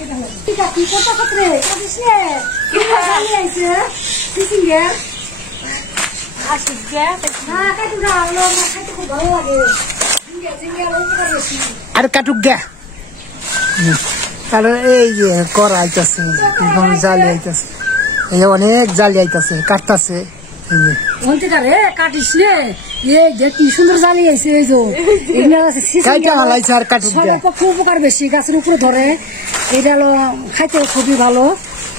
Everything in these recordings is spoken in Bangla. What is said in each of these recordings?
কি করতে পারে কাটিস নে কি জানি আইছে সিসিঙ্গে আসিগে না কাটু না হলো না খাইতে খুব ভালো লাগে জিঙ্গে জিঙ্গে উপকার বেশি আর কাটুক গে আর এই যে করা আইতাছে একদম জালি আইতাছে এই অনেক জালি আইতাছে কাটতাছে বলতে রে কাটিস নে এই যে কি সুন্দর জালি আইছে এই যে এগুলা কাইটা হালাইছে আর কাটুক গে খুব উপকার বেশি গাছের উপরে ধরে এটা হলো খাইতে খুবই ভালো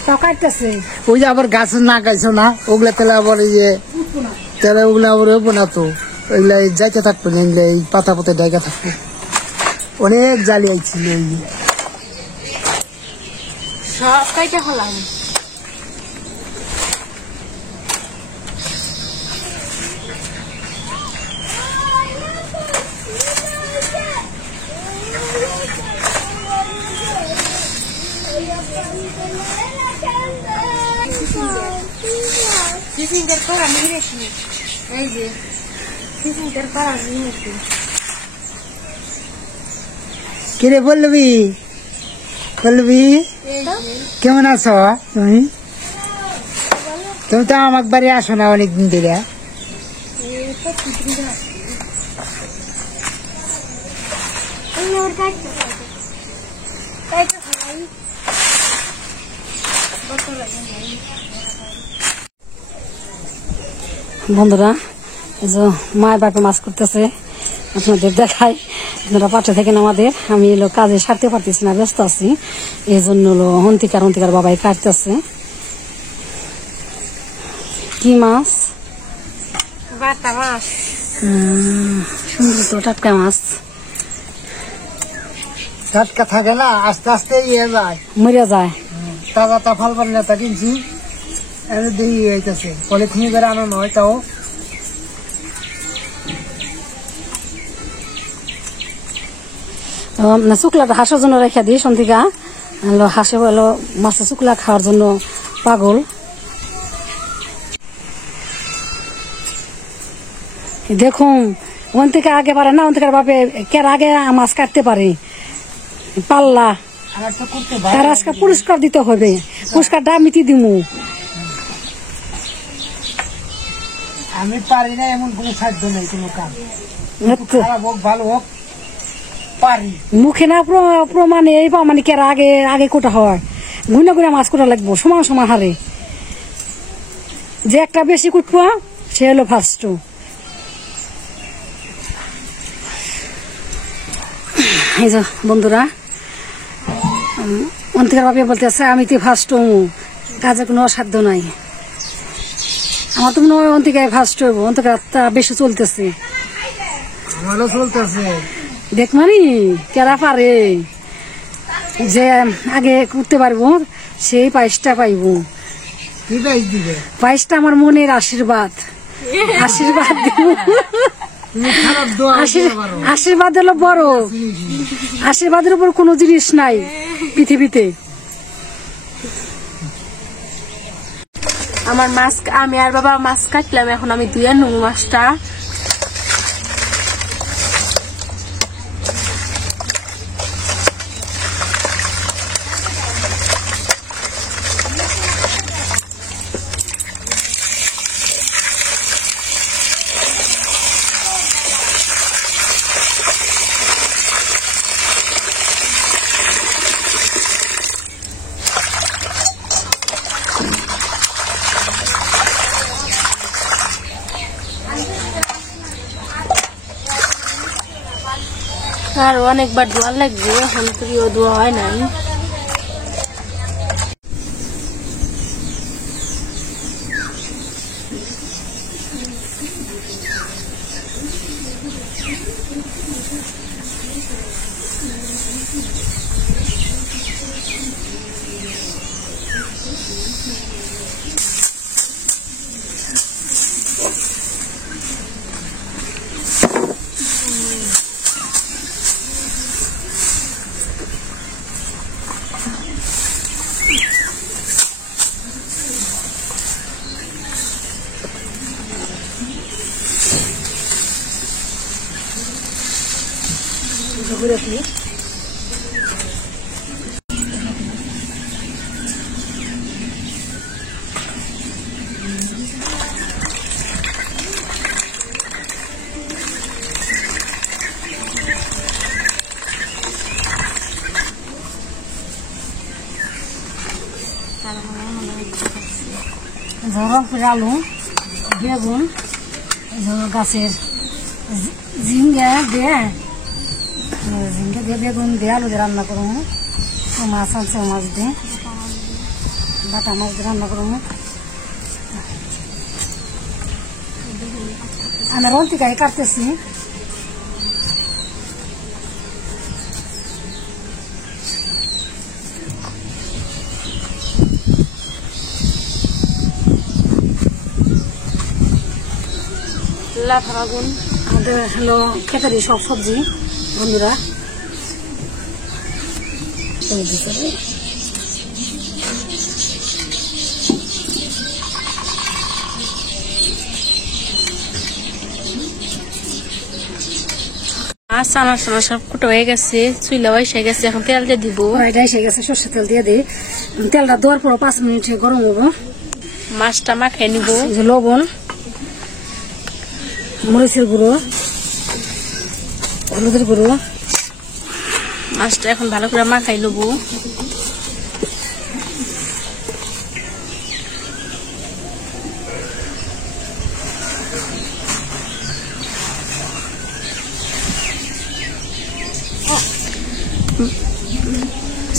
তা কাটতেছে ওই যে আবার গাছ না গাইছো না ওগুলা তেলে আবার এই যে তেলে ওগুলা আবার হবো না তো ওইগুলা যাইতে থাকবো না এগুলা এই পাতা পাতা জায়গা থাকবো অনেক জালি আইছিল এই সব কাইটা হলাম সিসিঙ্গের করা নিয়েছি এই যে সিসিঙ্গের করা নিয়েছি কিরে বলবি কেমন আছো তুমি তুমি তো আমার বাড়ি আসো না অনেকদিন ধরে বন্ধুরা এই যে মায়ের বাপে মাছ করতেছে আপনাদের দেখাই আপনারা পাশে থাকেন আমাদের আমি এলো কাজে সারতে পারতেছি না ব্যস্ত আছি এই জন্য হলো হন্তিকার বাবাই কাটতেছে কি মাছ বাটা মাছ সুন্দর তো টাটকা মাছ টাটকা থাকে না আস্তে আস্তে ইয়ে যায় মরে যায় তাজা তা ফল পানি তা কিনছি দেরি হইতেছে পলিথিন করে আনো নয় তাও শুক্লাটা হাঁসের জন্য রেখে দিই সন্ধিকা হাঁসে হলো মাছের শুক্লা খাওয়ার জন্য পাগল দেখুন ওন থেকে আগে পারে না ওন থেকে বাপে কের আগে মাছ কাটতে পারে পাল্লা তার আজকে পুরস্কার দিতে হবে পুরস্কারটা আমি দিমু আমি পারি না এমন কোনো সাধ্য নেই কোনো কাম খারাপ হোক ভালো হোক পারি মুখে না প্রমাণে এই মানে কেরা আগে আগে কোটা হয় গুনা গুনা মাছ কোটা লাগবো সমান সমান হারে যে একটা বেশি কুটবো সে হলো ফার্স্ট এই যে বন্ধুরা অন্তিকার বাপে বলতেছে আমি তো ফার্স্ট কাজে কোনো অসাধ্য নাই আমার তো মনে হয় অন্তিকায় ফার্স্ট হইব অন্তিকার বেশি চলতেছে আমারও চলতেছে দেখ মানি কেরা পারে যে আগে করতে পারবো সেই পায়েসটা পাইব কি পাইস দিবে পায়েসটা আমার মনের আশীর্বাদ আশীর্বাদ আশীর্বাদ হলো বড় আশীর্বাদের উপর কোনো জিনিস নাই পৃথিবীতে আমার মাছ আমি আর বাবা মাছ কাটলাম এখন আমি ধুয়ে নেব মাছটা আর অনেকবার ধোয়া লাগবে এখন তো ধোয়া হয় নাই রংপুরের আলু, বেগুন, গাছের ঝিঙ্গা দিয়ে বেগুন দিয়ে আলু দিয়ে রান্না করবো। মাছ আনছে, মাছ দিয়ে বাটা মাছ দিয়ে রান্না করবো। আমি রন্তিকাই কাটতেছি। লাফা আগুন আমাদের হলো খেতারি সব সবজি বন্ধুরা। মাছ চানা চানা সব কুটো হয়ে গেছে, চুইলা বসে গেছে, এখন তেল দিয়ে দিব। এটা এসে গেছে, সর্ষে তেল দিয়ে দিই। তেলটা দেওয়ার পর 5 মিনিট গরম হবো। মাছটা মাখাই নিব। লবণ, মরিচের গুঁড়ো, হলুদের গুঁড়ো। মাছটা এখন ভালো করে মাখাই নেব।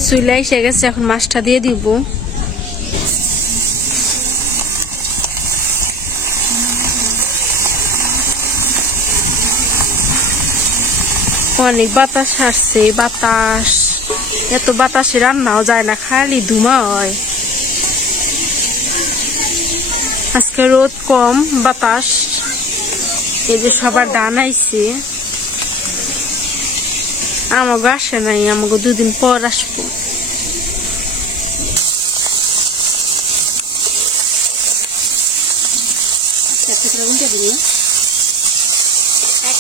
চুইলা এসে গেছে, এখন মাছটা দিয়ে দিব। অনেক বাতাস আসছে, বাতাস, এত বাতাসে রান্নাও যায় না, খালি ধুমা হয়। আজকে রোদ কম, বাতাস। এই যে সবার ডান আইছে, আমাকে আসে নাই, আমাকে 2 দিন পর আসবো।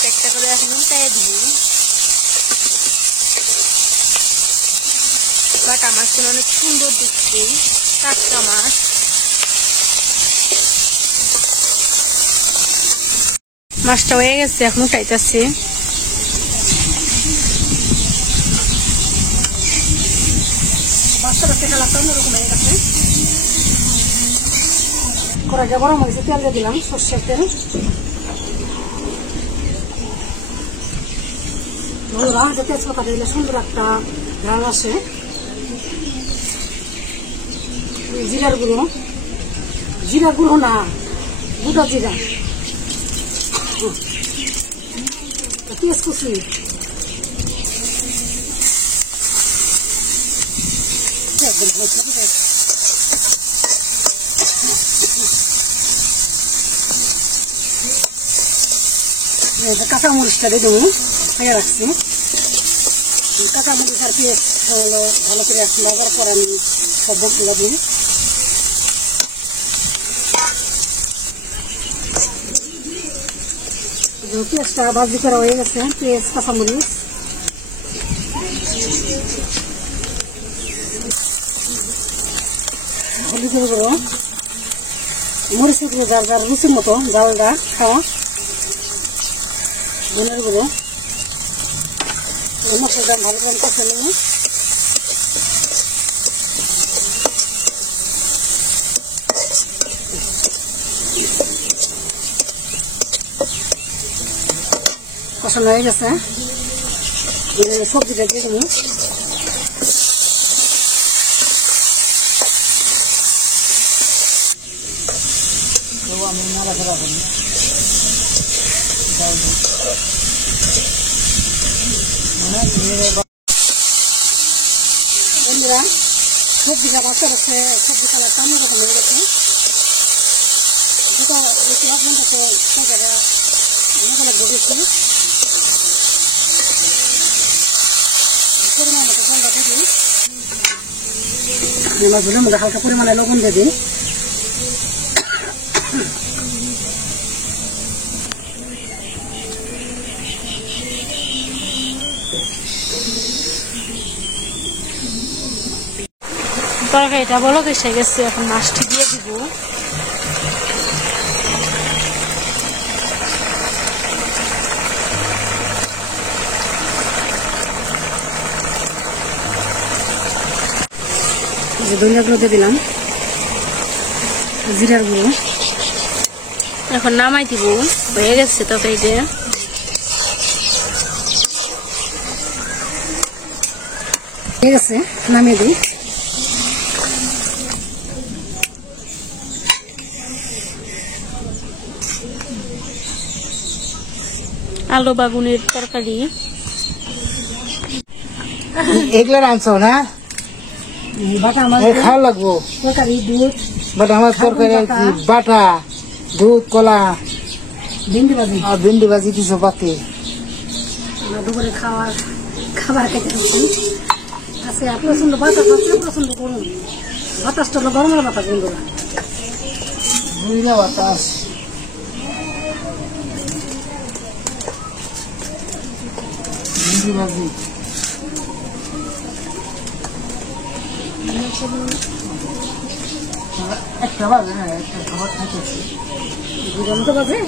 একটা করে এখন উল্টাই দিব। বাটা মাছগুলো অনেক সুন্দর দেখছি, টাটকা মাছ। মাছটা হয়ে গেছে, এখন উঠাইতেছে। কড়াইটা গরম হয়েছে, তেল দিয়ে দিলাম, সর্ষের তেল। তেজপাতা দিলে সুন্দর একটা ঘ্রাণ আসে। জিরার গুঁড়ো, জিরার গুঁড়ো না, গোটা জিরা, পেঁয়াজ কুচি, কাঁচামরিচটা দিয়ে দেবো, খেয়ে রাখছি। কাঁচামরিচ আর পেঁয়াজ ভালো করে লাগার পর আমি সব বকগুলো দিই। পেঁয়াজটা ভাজি করা হয়ে গেছে, পেঁয়াজ কাঁচামরিচ, হলুদের গুঁড়ো, মরিচের গুঁড়ো যার যার রুচির মতো জালটা খাওয়া, ধনের গুঁড়ো, মশলাটা ভালো করে কষে নিয়ে কষানো হয়ে গেছে। সবজিটা দিয়ে দেবো। আমি নাড়াচাড়া করি। বন্ধুরা, সবজিটা বাচ্চা বাচ্চা সবজি কালারটা অন্যরকম হয়ে গেছে। যেটা বেশি আপনার কাছে লাগবে বেশি। পরিমাণ মতো ঠান্ডা দিয়ে দিই। মাছগুলোর মধ্যে হালকা পরিমাণে লবণ দিয়ে দিই। তরকারিটা বলো এসে গেছে, এখন মাছটি দিয়ে দিব। ধনিয়া গুঁড়ো দিয়ে দিলাম। জিরার গুঁড়ো এখন নামাই দিব, হয়ে গেছে তরকারিতে। হয়ে গেছে, নামিয়ে দিই। আলু বাগুনের তরকারি। এগুলো রাঁধছো না? বাটা মাছ খাওয়া লাগবো। তরকারি, দুধ, বাট আমার তরকারি আর কি বাটা, দুধ, কলা ভিন্ডি ভাজি। আর ভিন্ডি ভাজি কিছু পাতে। আমরা দুপুরে খাবার খেতে হচ্ছে। আজকে প্রচন্ড বাতাস হচ্ছে, প্রচন্ড গরম। বাতাসটা হলো গরমের বাতাস বন্ধুরা। বুঝলে বাতাস। ভিন্ডি ভাজি একটা বাজে না, একটা খাবার খাইতেছি। দুজন তো বাজে।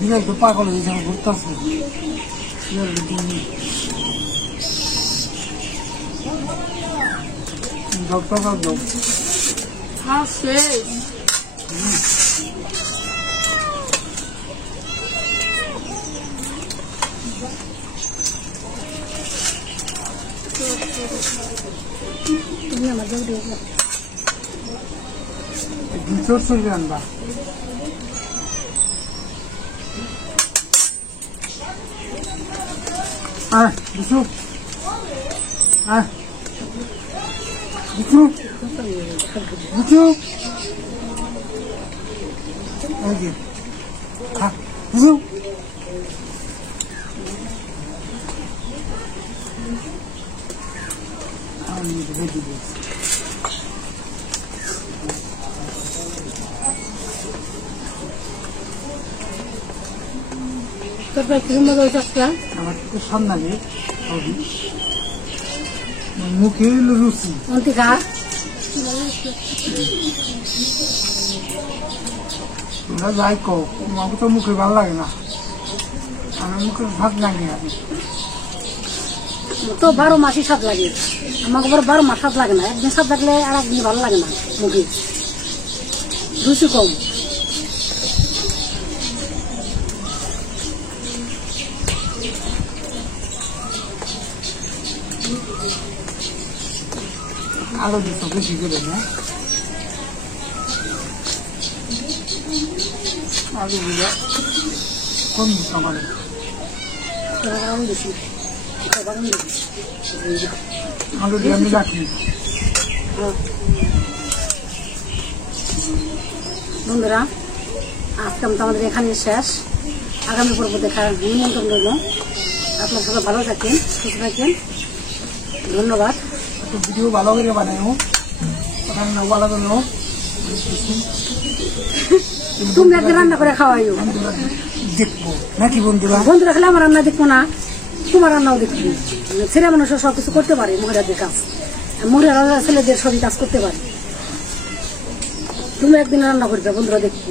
বিড়াল তো পাগল হয়ে যাবে, ঘুরতেছে। তুমি আমার জলদি চোর চুরি আনবা। বিশু বিশু বিশু বিশু তারপর কি মজা হয়েছে আজকে? আমার তো সন্ধানে মুখে রুচি। অন্তিকা তোমরা যাই কো, আমাকে তো মুখে ভালো লাগে না, আমার মুখে ভাত লাগে। আমি তো 12 মাসই স্বাদ লাগে, আমাকে আবার 12 মাস স্বাদ লাগে না। একদিন স্বাদ লাগলে আর একদিন ভালো লাগে না, মুখে রুচি কম। আলো দিচ্ছ বেশি করে না, আলুগুলো কম দিচ্ছ আমাদের। আলু দিয়ে আমি রাখি। বন্ধুরা, আজকে আমাদের এখানে শেষ। আগামী পর্ব দেখার নিমন্ত্রণ রইল। আপনার সবাই ভালো থাকেন, সুস্থ থাকেন। ধন্যবাদ। ভিডিও ভালো করে বানাও, রান্না ভালো করে তুমি একদিন রান্না করে খাওয়াইও, দেখবো নাকি বন্ধুরা? বন্ধুরা খেলে আমার রান্না দেখবো না, তোমার রান্নাও দেখবি। ছেলে মানুষও সবকিছু করতে পারে, মহিলাদের কাজ, মহিলারা ছেলেদের সবই কাজ করতে পারে। তুমি একদিন রান্না করবে, বন্ধুরা দেখবো।